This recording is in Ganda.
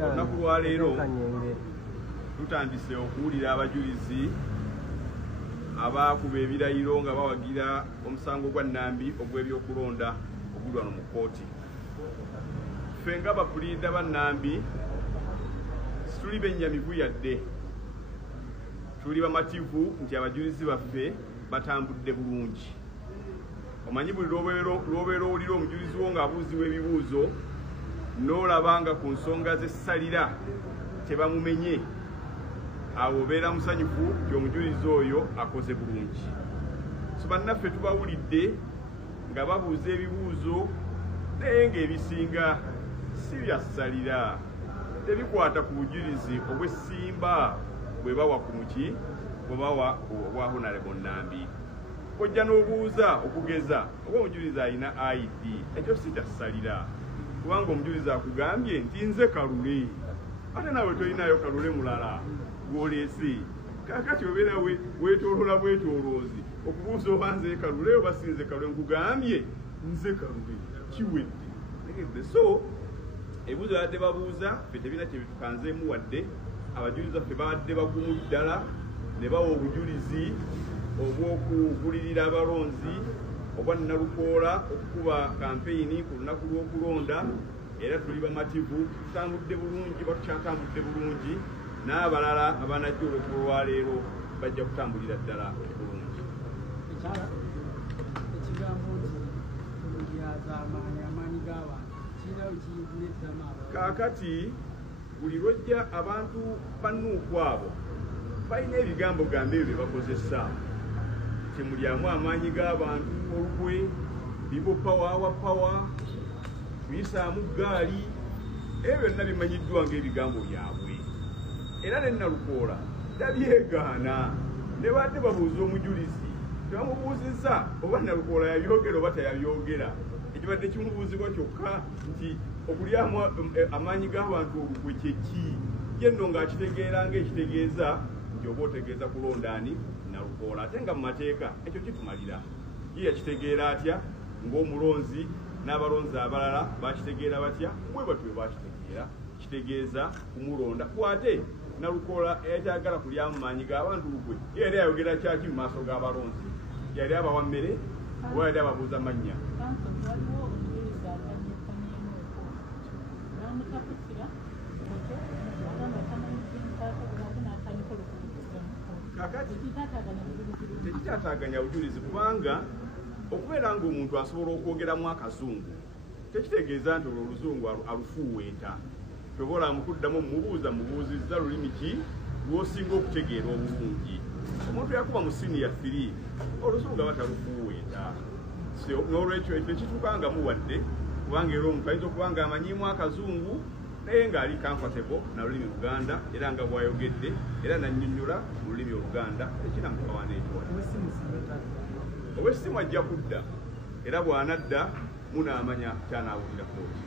olunaku lwaleero tutandise okuwulira abajulizi abakuba ebirayiro nga bawagira omusango gwa Nambi ogw'ebyokulonda oguli wano mu kkooti. Ffe nga bapuliida ba Nambi situli bennyamivu yadde, tuli bamativu nti abajulizi baffe batambudde bulungi. Omanyi buli lw'obeera owulira omujulizi wo ng'abuuzibwa ebibuuzo n'olaba nga ku nsonga z'essalira tebamumenye, awo obeera musanyufu nti omujulizi oyo akoze bulungi. So bannaffe tubawulidde nga babuuza ebibuuzo naye ng'ebisinga si byassalira, tebikwata ku bujulizi obw'essimba bwe bawa ku muki bwe bawa obwa Honorable Nambi. Ojja n'obuuza okugeza oba omujulizi alina ID, ekyo si kyassalira, kubanga omujulizi akugambye nti nze Kalule, ate nawe tolinayo Kalule mulala gw'oleese. Kaakati obeera weetooloola bwetooloozi okubuuza oba nze Kalule oba si nze Kalule, nkugambye nze Kalule, kiwedde. So ebibuuzo babadde babuuza ffe tebina kye bitukanzeemu wadde. Abajulizi baffe babadde bagumu ddala ne bawa obujulizi obw'okugulirira abalonzi obwa Nalukoola okukuba kampeyini ku lunaku lw'okulonda, era tuli bamativu, tutambudde bulungi, batukyatambudde bulungi, n'abalala abanajja olw'okuba olwaleero bajja kutambulira ddala bulungi. Ekigambo nti amaanyi g'abantu kirina we kiyingirettamu abantu. Kaakati buli lwojja abantu bannuuku abo balina ebigambo gambe ebyo bye bakozesa. Temulyamu amaanyi g'abantu olukwe, bibo pawa tuyisaamu gaali, ebyo byonna bimanyiddwa ng'ebigambo byabwe. Era ne Nalukoola tabyegaana, ne badde babuuza omujulizi tebamubuuzizza oba Nalukoola yabyogera oba tayabyogera. Ekibadde kimubuuzibwa kyokka nti okulyamu amaanyi g'abantu olukwe kye ki, ye nno ng'akitegeera ng'ekitegeeza nti oba otegeeza kulondaani Nalukoola, ate nga mu mateeka ekyo kitumalira. Ye yakitegeera atya ng'omulonzi n'abalonzi abalala bakitegeera batya, bwe batyo bakitegeera, kitegeeza kumulonda. Kwate Nalukoola eyakyagala kulyamu maanyi g'abantu lukwe, ye yali ayogera kyaki mu maaso g'abalonzi? Yali abawa mmere oba yali ababuuza mannya? Kakati tekikyataaganya bujulizi, kubanga okubeera ng'omuntu asobola okwogeramu akazungu tekitegeeza nti olwo oluzungu alufuuweeta. Tobola mukuddamu mubuuzizza lulimi ki lw'osinga okutegeera obulungi. Omuntu yakuba mu siniya 3 oluzungu aba talufuuweeta. N'olwekyo ekyo kituukangamu wadde, kubanga era omuntu ayinza okuba ng'amanyiimu akazungu naye ng'ali comfortable na lulimi Luganda, era nga bw'ayogedde era n'annyonnyola mu lulimi Oluganda ekinamukawana ekyo. Ow'essimu ajja kudda era bw'anadda munaamanya ky'anaawulira kooti.